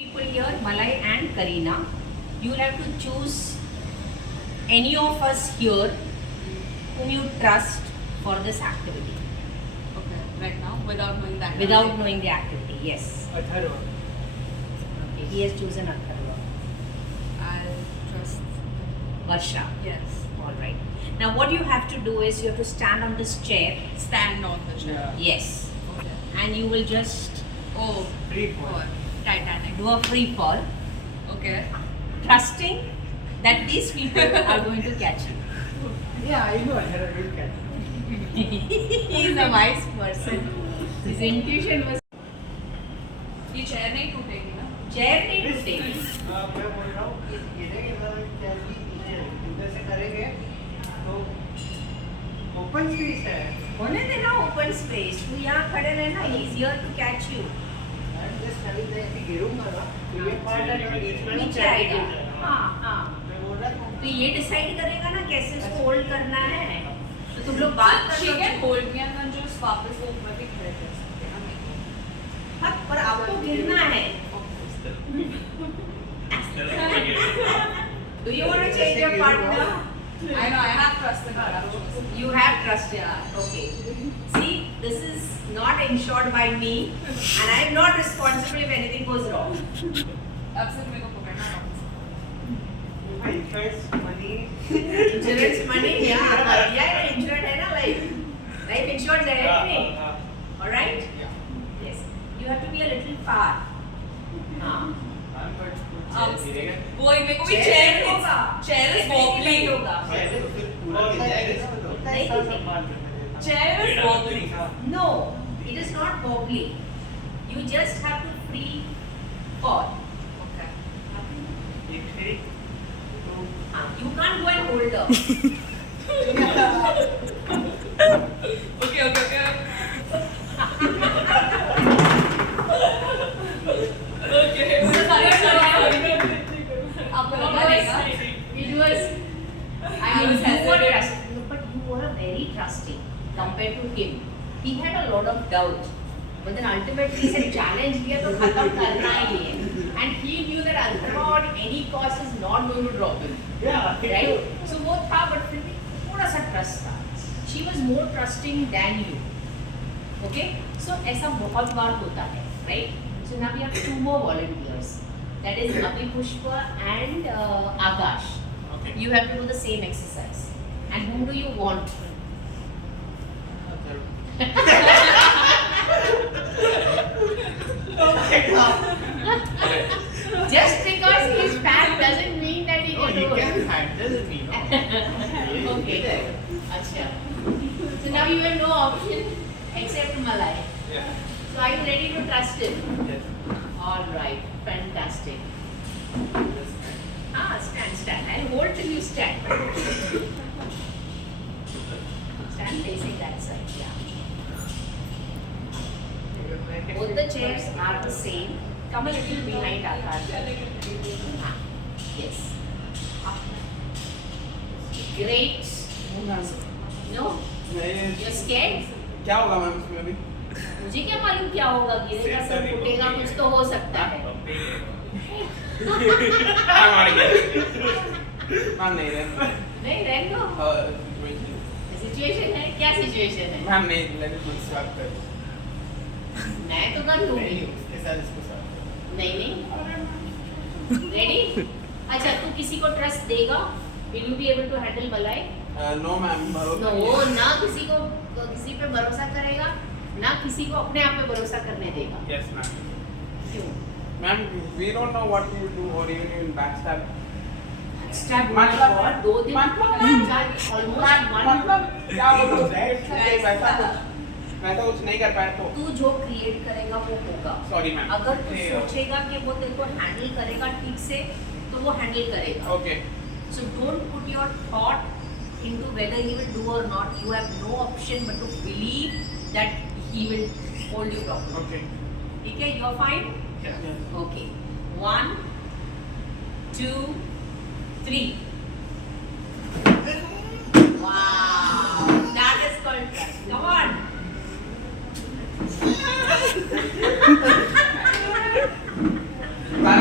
People here, Malay and Karina. You will have to choose any of us here whom you trust for this activity. Okay, right now, without knowing that. Without knowing the activity, yes. Atharva. Okay, he has chosen Atharva. I'll trust. Varsha. Yes. Alright. Now what you have to do is you have to stand on this chair. Stand on the chair. Yes. Okay. And you will just Oh, Free fall. for Titanic. do a free fall, Okay. trusting that these people are going to catch you. Yeah, I know Atharva will catch. He is a wise person. His intuition was ये chair नहीं टूटेगी ना? chair need to take. मैं बोल रहा हूँ कि गिरेंगे ना क्या भी नीचे इधर से करेंगे तो ओपन स्पेस है होने देना ओपन स्पेस. तू यहाँ खड़े रहना. He is here to catch you. Just अभी मैं ऐसे गिरूंगा ना तो ये पार्ट है ना इसमें नीचे आएगा. हाँ हाँ. मैं बोल रहा था तो ये डिसाइड करेगा ना कैसे उसको होल्ड करना है. तो तुम लोग बात कर She low. can hold me and then just वापस वो ऊपर भी खड़े कर सकते हैं ना? हाँ, पर आपको गिरना है. Do you want to change your partner? I know, I have trust in her. You have trust, yeah. Okay. See, this is not insured by me, and I am not responsible if anything goes wrong. अब सिर्फ मेरे को पकड़ना है. Insurance money Insurance money, yeah, insured है ना life. Life insured है नहीं? All right? Yes. You have to be a little far. हाँ. वो मेरे को भी Chair चेयर होगा. Chair is Definitely wobbly. होगा. Chair is wobbly. No, it is not wobbly. You just have to free fall. Okay. You can't go and hold her. Okay, okay, okay. Okay. आपको लगा रहेगा? It was, I I mean, was you were hesitant. trusting, but you were very trusting compared to him. He had a lot of doubt, but then ultimately he said challenge लिया तो खत्म करना ही है. And he knew that Atharva at any cost is not going to drop him. Right? So वो था, but फिर भी थोड़ा सा trust था. She was more trusting than you. Okay? So ऐसा बहुत बार होता है, right? So now we have two more volunteers. That is Abhi Pushpa and Akash. Okay. You have to do the same exercise. And whom do you want? Just because he's fat doesn't mean that he can do it. Okay. Acha. So now you have no option except Malay. So are you ready to trust him? All right. Fantastic. Stand. I'll hold till you stand. Stand facing that side, yeah. Both the chairs are the same. Come a little behind Akash. Ah, yes. Great. No? You're scared? क्या होगा ma'am इसमें अभी मुझे क्या मालूम क्या होगा. गिरेगा, सब फूटेगा, कुछ तो हो सकता है. मैम नहीं रहना नहीं रहने दो. सिचुएशन है. क्या सिचुएशन है? मैम नहीं लगे मुझसे बात कर मैं तो कर लूंगी. इसके साथ इसको साथ नहीं. रेडी? अच्छा, तू किसी को ट्रस्ट देगा? Will you be able to handle मलाई? नो मैम नो, ना किसी को किसी पे भरोसा करेगा, ना किसी को अपने आप पे भरोसा करने देगा. यस मैम क्यों? Ma'am we don't know what you do और इवन बैकस्टैब स्टैब मतलब- और 2 दिन मतलब- ऑलमोस्ट 1 मतलब क्या बोलो वैसा कुछ नहीं कर पाया तो तू जो क्रिएट करेगा वो होगा. सॉरी मैम अगर तू सोचेगा कि वो तेरे को हैंडल करेगा ठीक से, तो वो हैंडल करेगा. Okay So don't put your thought into whether he will do or not. You have no option but to believe that he will hold you properly. Okay Okay, you're fine? Okay. 1, 2, 3. Wow, that is called trust. Come on. बारह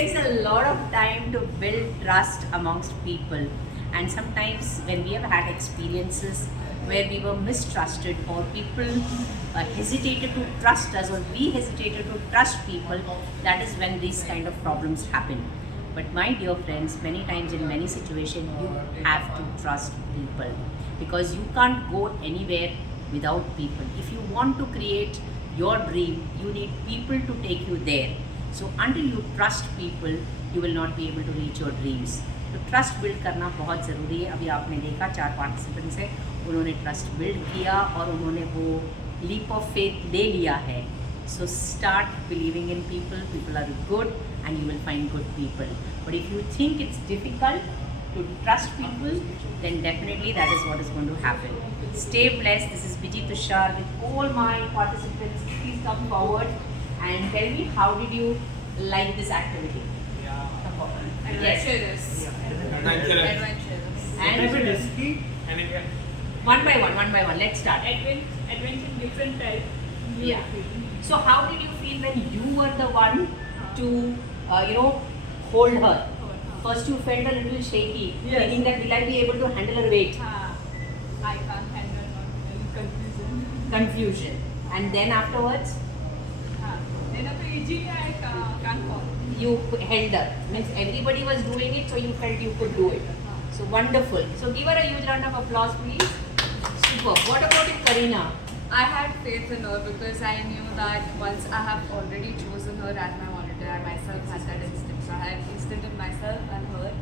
takes a lot of time to build trust amongst people, and sometimes when we have had experiences where we were mistrusted or people hesitated to trust us or we hesitated to trust people, that is when these kind of problems happen. But my dear friends, many times in many situations you have to trust people, because you can't go anywhere without people. If you want to create your dream, you need people to take you there. So until you trust people, you will not be able to reach your dreams. तो trust build करना बहुत ज़रूरी है. अभी आपने देखा 4 participants हैं, उन्होंने ट्रस्ट बिल्ड किया और उन्होंने वो लीप ऑफ फेथ ले लिया है. So start believing in people. People are good and you will find good people. But if you think it's difficult to trust people, then definitely that is what is going to happen. Stay blessed. This is Vijay Tushar with all my participants. Please come forward and tell me, how did you like this activity? Come forward. Yes. Adventurous. Adventurous. Adventurous. And Maybe risky. one by one. Let's start. Adventure different type. Yeah. So how did you feel when you were the one to, hold her? First you felt a little shaky, Yes. thinking that will I be able to handle her weight? I can't handle confusion. Confusion. And then afterwards, Then after easily I can't fall. you held her. Means everybody was doing it, so you felt you could do it. So wonderful. So give her a huge round of applause, please. Super. What about it, Karina? I had faith in her because I knew that once I have already chosen her as my monitor, I myself had that instinct. So I had instinct in myself and her,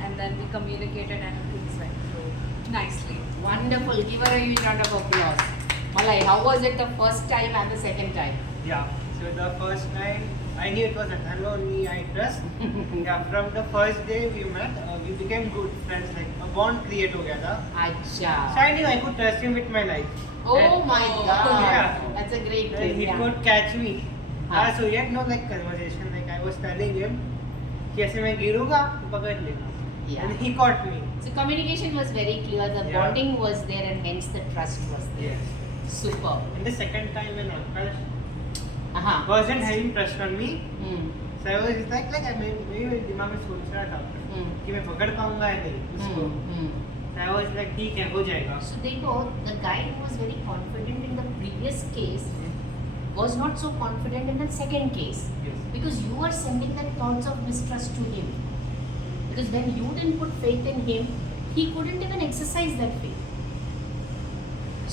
and then we communicated and things went through nicely. Wonderful. Give her a huge round of applause. Malai, how was it the first time and the second time? Yeah. So the first night, I knew it was Atharva only I trust. Yeah. From the first day we met, we became good friends. Like a bond create हो गया था. So Acha. I knew I could trust him with my life. Oh And- my God. Yeah. That's a great And thing. he Yeah. could catch me. हाँ. So we had no like conversation. Like I was telling him कि ऐसे मैं गिरूँगा तो पकड़ लेना. Yeah. And he caught me. So communication was very clear. The Yeah. bonding was there, and hence the trust was there. Yes. Super. And the second time when Akash Uh-huh. wasn't having trust on me, Hmm. so I was just like मेरे दिमाग में सोच रहा था Hmm. कि मैं पकड़ पाऊंगा या नहीं उसको. Hmm. So I was like ठीक है हो जाएगा. So देखो, the guy who was very confident in the previous case was not so confident in the second case, Yes. because you were sending that thoughts of mistrust to him. Because when you didn't put faith in him, he couldn't even exercise that faith.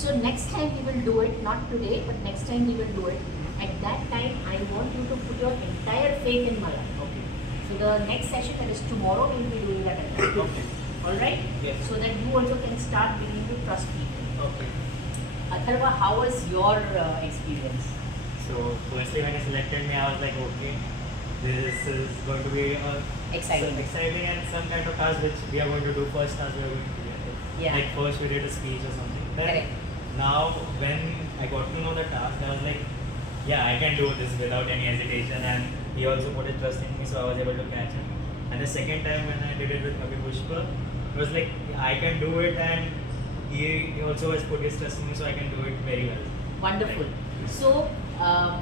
So next time we will do it, not today, but next time we will do it. At that time, I want you to put your entire faith in Malay. Okay. So the next session, that is tomorrow, we will be doing that again. Okay. Alright? Yes. So that you also can start beginning to trust people. Okay. Atharva, how was your experience? So firstly when he selected me, I was like, okay, this is going to be Exciting. exciting and some kind of task which we are going to do first task we are going to do. Yeah. Like first we did a speech or something. Then Correct. now when I got to know the task, I was like, yeah, I can do this without any hesitation, and he also put his trust in me, so I was able to catch him. And the second time when I did it with Abhi Pushpa, it was like, I can do it, and he also has put his trust in me, so I can do it very well. Wonderful. So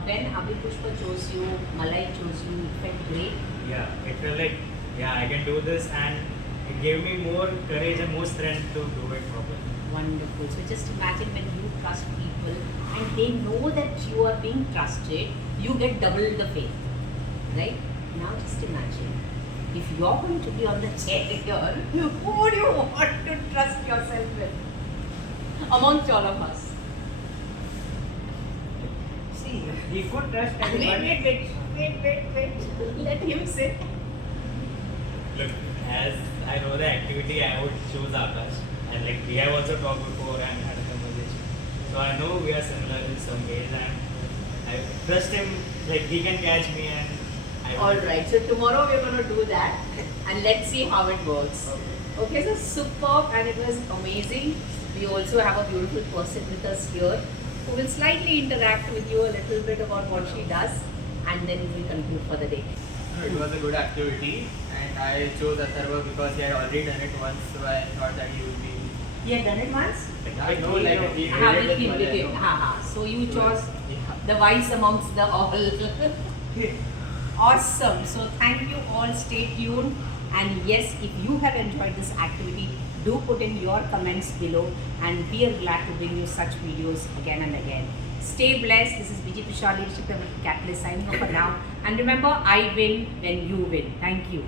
when Abhi Pushpa chose you, Malai chose you, it felt great. Yeah, it felt like, yeah, I can do this, and it gave me more courage and more strength to do it properly. Wonderful. So just imagine when you trust people and they know that you are being trusted, you get double the faith. Right? Now just imagine, if you are going to be on the chair here, who would you want to trust yourself with? Amongst all of us. See, he could trust Wait. everybody. Let him say. Look, as I know the activity, I would choose Akash. And like we have also talked before and had a conversation. So I know we are similar in some ways, and I trust him, like he can catch me, and Alright, so tomorrow we're going to do that and let's see how it works. Okay, so superb, and it was amazing. We also have a beautiful person with us here who will slightly interact with you a little bit about what she does, and then we will conclude for the day. It was a good activity, and I chose Atharva because he had already done it once, so I thought that he would be. You have done it once? I know, like he With did it him, with with Malay, him. no? Ha ha. So you chose Yeah. the wise amongst the all. Awesome. So thank you all. Stay tuned. And yes, if you have enjoyed this activity, do put in your comments below, and we are glad to bring you such videos again and again. Stay blessed. This is Vijay Tushar, Leadership Development Catalyst signing off for now. And remember, I win when you win. Thank you.